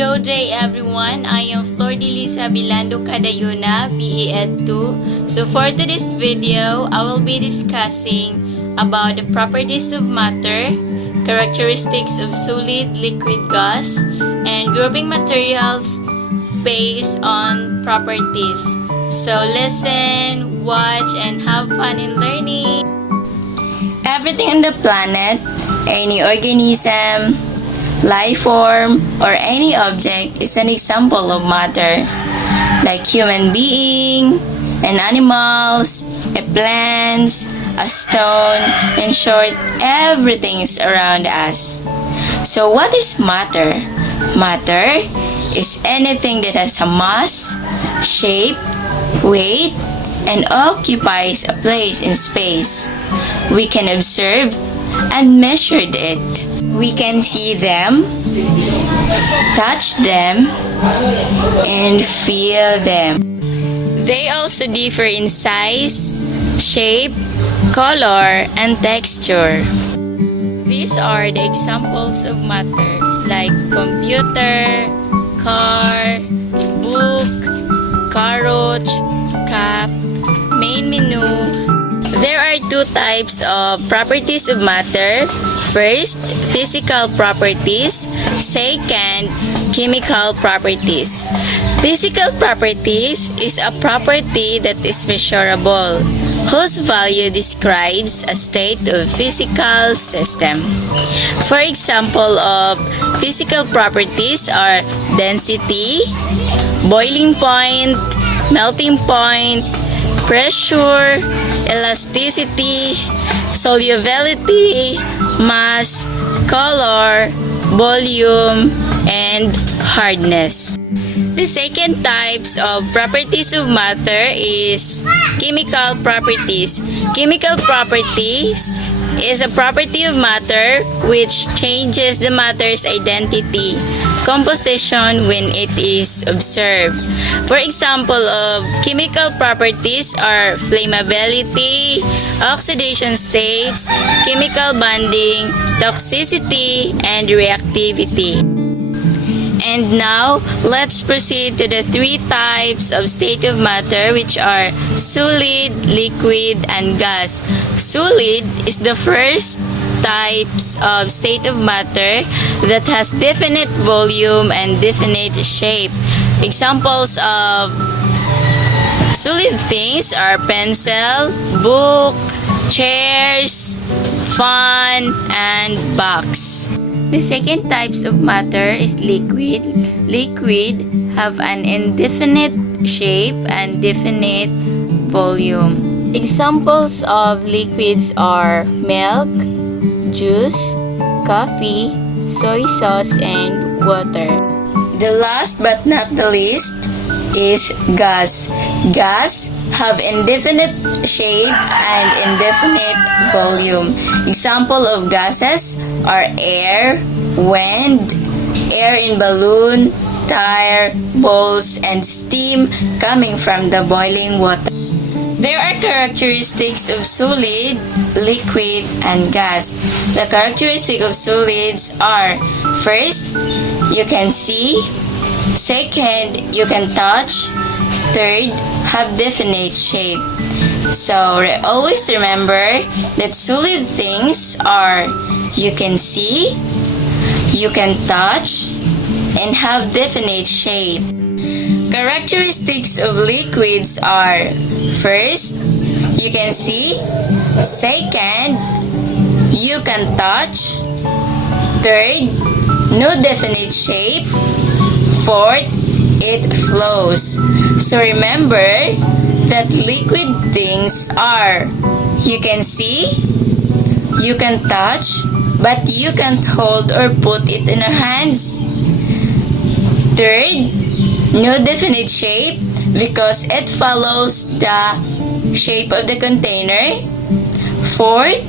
Good day everyone, I am Flor de Lisa Bilando Cadayuna, BA Ed 2. So for today's video, I will be discussing about the properties of matter, characteristics of solid, liquid, gas, and grouping materials based on properties. So listen, watch, and have fun in learning. Everything on the planet, any organism, life form, or any object is an example of matter, like human being, and animals, a plants, a stone, in short, everything is around us. So what is matter? Matter is anything that has a mass, shape, weight, and occupies a place in space. We can observe and measure it. We can see them, touch them, and feel them. They also differ in size, shape, color, and texture. These are the examples of matter, like computer, car, book, carriage, cup, main menu. There are two types of properties of matter. First, physical properties. Second, chemical properties. Physical properties is a property that is measurable, whose value describes a state of physical system. For example of physical properties are density, boiling point, melting point, pressure, elasticity, solubility, mass, color, volume, and hardness. The second types of properties of matter is chemical properties. Chemical properties is a property of matter which changes the matter's identity, composition when it is observed. For example of chemical properties are flammability, oxidation states, chemical bonding, toxicity, and reactivity. And now, let's proceed to the three types of state of matter, which are solid, liquid, and gas. Solid is the first types of state of matter that has definite volume and definite shape. Examples of solid things are pencil, book, chairs, fan, and box. The second types of matter is liquid. Liquid have an indefinite shape and definite volume. Examples of liquids are milk, juice, coffee, soy sauce, and water. The last but not the least is gas. Gas have indefinite shape and indefinite volume. Example of gases are air, wind, air in balloon, tire, balls, and steam coming from the boiling water. There are characteristics of solid, liquid, and gas. The characteristics of solids are: first, you can see; second, you can touch; third, have definite shape. So always remember that solid things are you can see, you can touch, and have definite shape. Characteristics of liquids are: first, you can see; second, you can touch; third, no definite shape; fourth, it flows. So remember that liquid things are you can see, you can touch, but you can't hold or put it in our hands. Third, no definite shape because it follows the shape of the container. Fourth,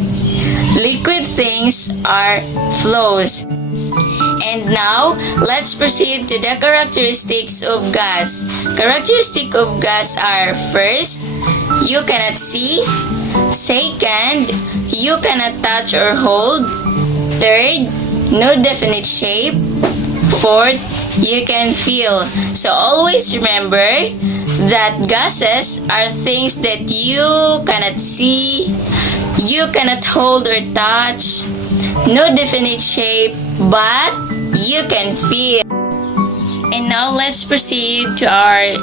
liquid things are flows. And now, let's proceed to the characteristics of gas. Characteristics of gas are: first, you cannot see; second, you cannot touch or hold; third, no definite shape; fourth, you can feel. So always remember that gases are things that you cannot see, you cannot hold or touch, no definite shape, but you can feel. And now let's proceed to our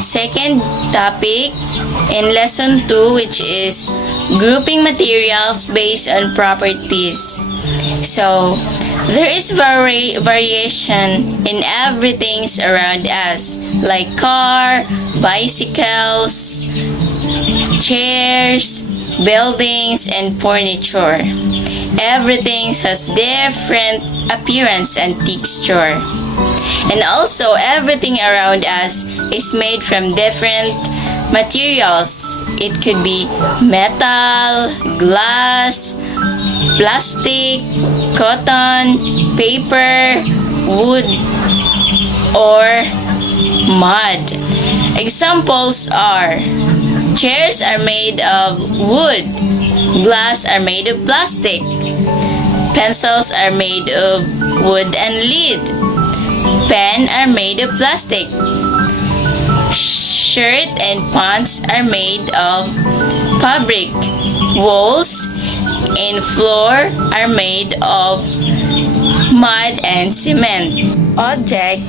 second topic in lesson 2, which is grouping materials based on properties. So there is variation in everything around us, like car, bicycles, chairs, buildings, and furniture. Everything has different appearance and texture. And also, everything around us is made from different materials. It could be metal, glass, plastic, cotton, paper, wood, or mud. Examples are: chairs are made of wood, glass are made of plastic, pencils are made of wood and lead, pen are made of plastic, shirt and pants are made of fabric, walls and floor are made of mud and cement. Object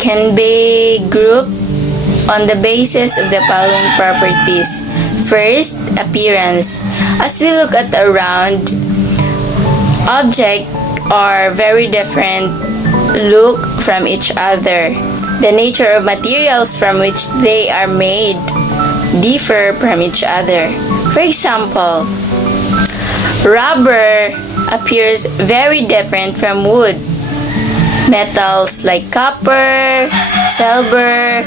can be grouped on the basis of the following properties. First, appearance. As we look at around, objects are very different look from each other. The nature of materials from which they are made differ from each other. For example, rubber appears very different from wood. Metals like copper, silver,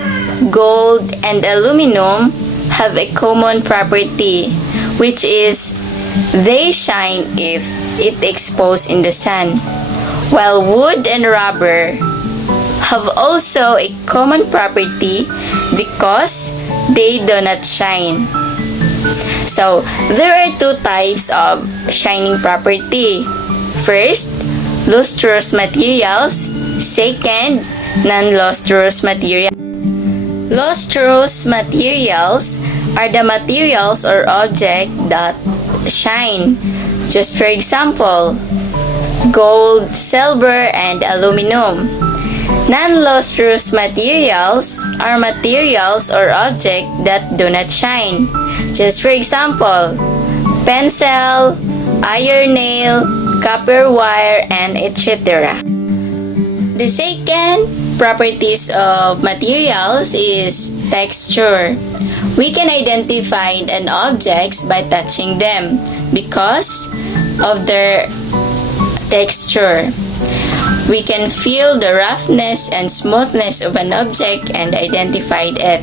gold, and aluminum have a common property, which is they shine if it exposed in the sun, while wood and rubber have also a common property because they do not shine. So, there are two types of shining property. First, lustrous materials. Second, non-lustrous materials. Lustrous materials are the materials or objects that shine. Just for example, gold, silver, and aluminum. Non-lustrous materials are materials or objects that do not shine. Just for example, pencil, iron nail, copper wire, and etc. The second properties of materials is texture. We can identify an objects by touching them because of their texture. We can feel the roughness and smoothness of an object and identify it.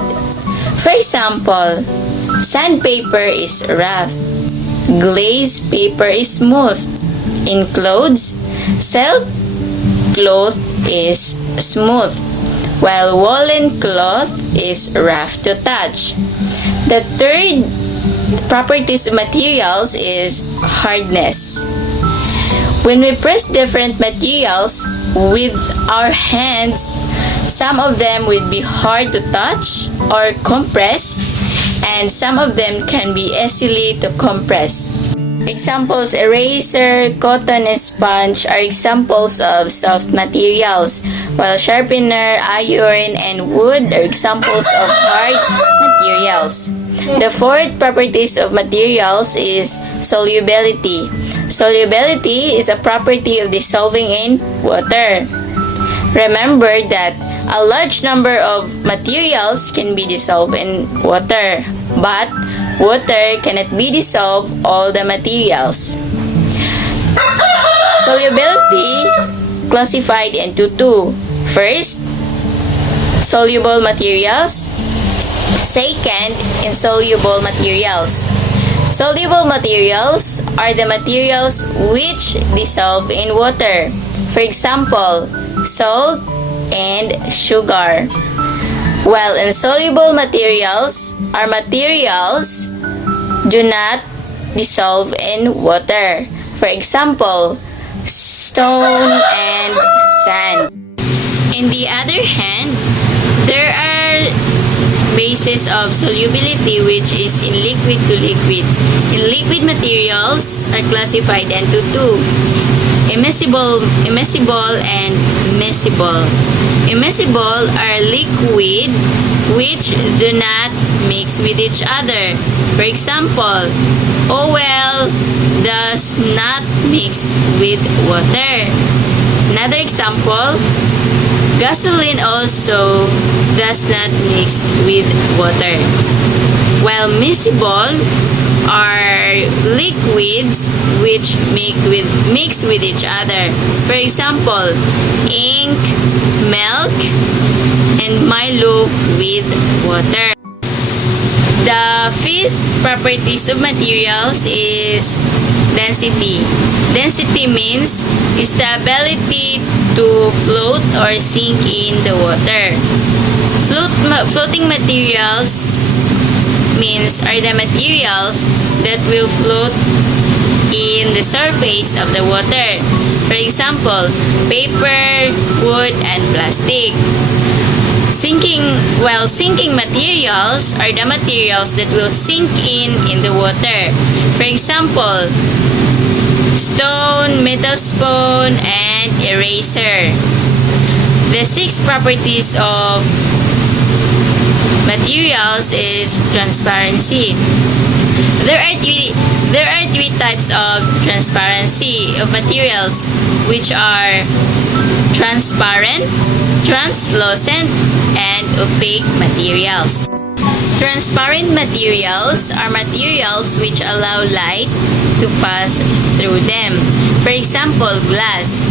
For example, sandpaper is rough, glazed paper is smooth. In clothes, silk cloth is smooth, while woolen cloth is rough to touch. The third properties of materials is hardness. When we press different materials with our hands, some of them will be hard to touch or compress, and some of them can be easily to compress. Examples: eraser, cotton, and sponge are examples of soft materials, while sharpener, iron, and wood are examples of hard materials. The fourth properties of materials is solubility. Solubility is a property of dissolving in water. Remember that a large number of materials can be dissolved in water, but water cannot be dissolved all the materials. Solubility classified into two. First, soluble materials. Second, insoluble materials. Soluble materials are the materials which dissolve in water. For example, salt and sugar. While insoluble materials are materials do not dissolve in water. For example, stone and sand. In the other hand, there are bases of solubility which is in liquid to liquid. In liquid materials are classified into two: immiscible and miscible. Immiscible are liquid which do not mix with each other. For example, oil does not mix with water. Another example, gasoline also does not mix with water. While miscible are liquids which mix with each other. For example, ink, milk, and Milo with water. The fifth properties of materials is density. Density means is the ability to float or sink in the water. Floating materials means are the materials that will float in the surface of the water. For example, paper, wood, and plastic. Sinking materials are the materials that will sink in the water. For example, stone, metal spoon, and eraser. The sixth properties of materials is transparency. There are three types of transparency of materials, which are transparent, translucent, and opaque materials. Transparent materials are materials which allow light to pass through them. For example, glass.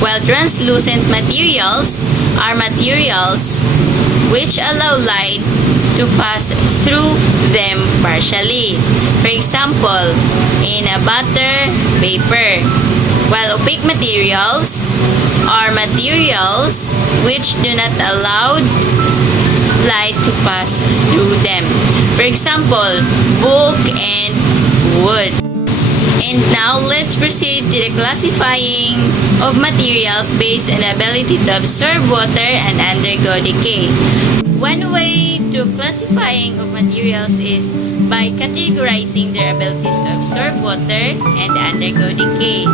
While translucent materials are materials which allow light to pass through them partially. For example, in a butter, paper. While opaque materials are materials which do not allow light to pass through them. For example, book and wood. And now let's proceed to the classifying of materials based on the ability to absorb water and undergo decay. One way to classifying of materials is by categorizing their abilities to absorb water and undergo decay.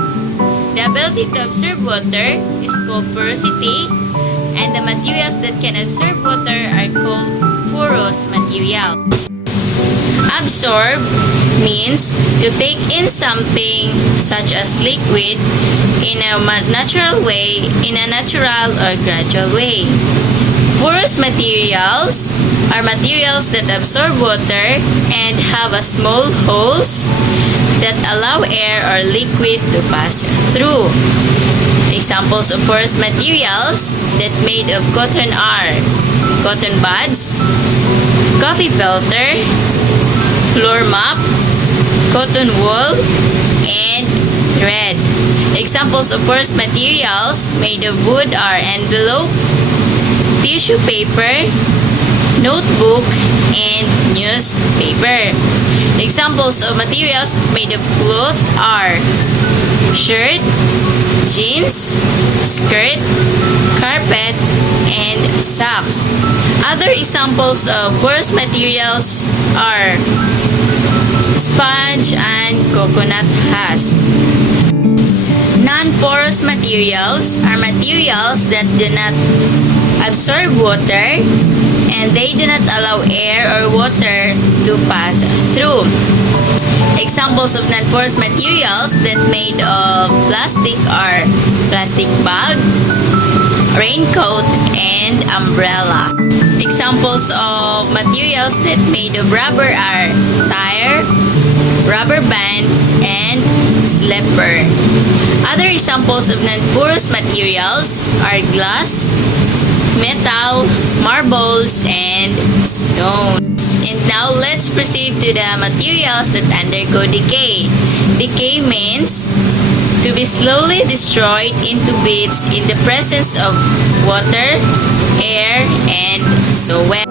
The ability to absorb water is called porosity, and the materials that can absorb water are called porous materials. Absorb means to take in something such as liquid in a natural way, in a natural or gradual way. Porous materials are materials that absorb water and have a small holes that allow air or liquid to pass through. Examples of porous materials that made of cotton are cotton buds, coffee filter, floor mop, cotton wool, and thread. Examples of porous materials made of wood are envelope, tissue paper, notebook, and newspaper. Examples of materials made of cloth are shirt, jeans, skirt, carpet, and socks. Other examples of porous materials are sponge and coconut husk. Non-porous materials are materials that do not absorb water and they do not allow air or water to pass through. Examples of non-porous materials that made of plastic are plastic bag, raincoat, and umbrella. Examples of materials that made of rubber are tire, rubber band, and slipper. Other examples of non-porous materials are glass, metal, marbles, and stones. And now let's proceed to the materials that undergo decay. Decay means to be slowly destroyed into bits in the presence of water, air, and so on.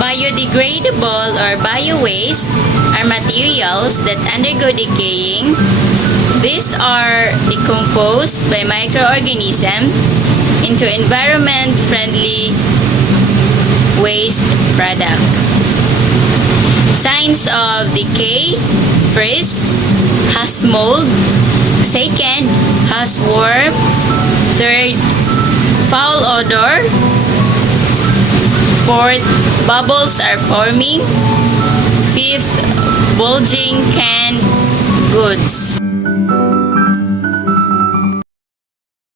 Biodegradable or bio-waste are materials that undergo decaying. These are decomposed by microorganisms into environment-friendly waste product. Signs of decay: first, has mold; second, has worm; third, foul odor; fourth, bubbles are forming; fifth, bulging canned goods.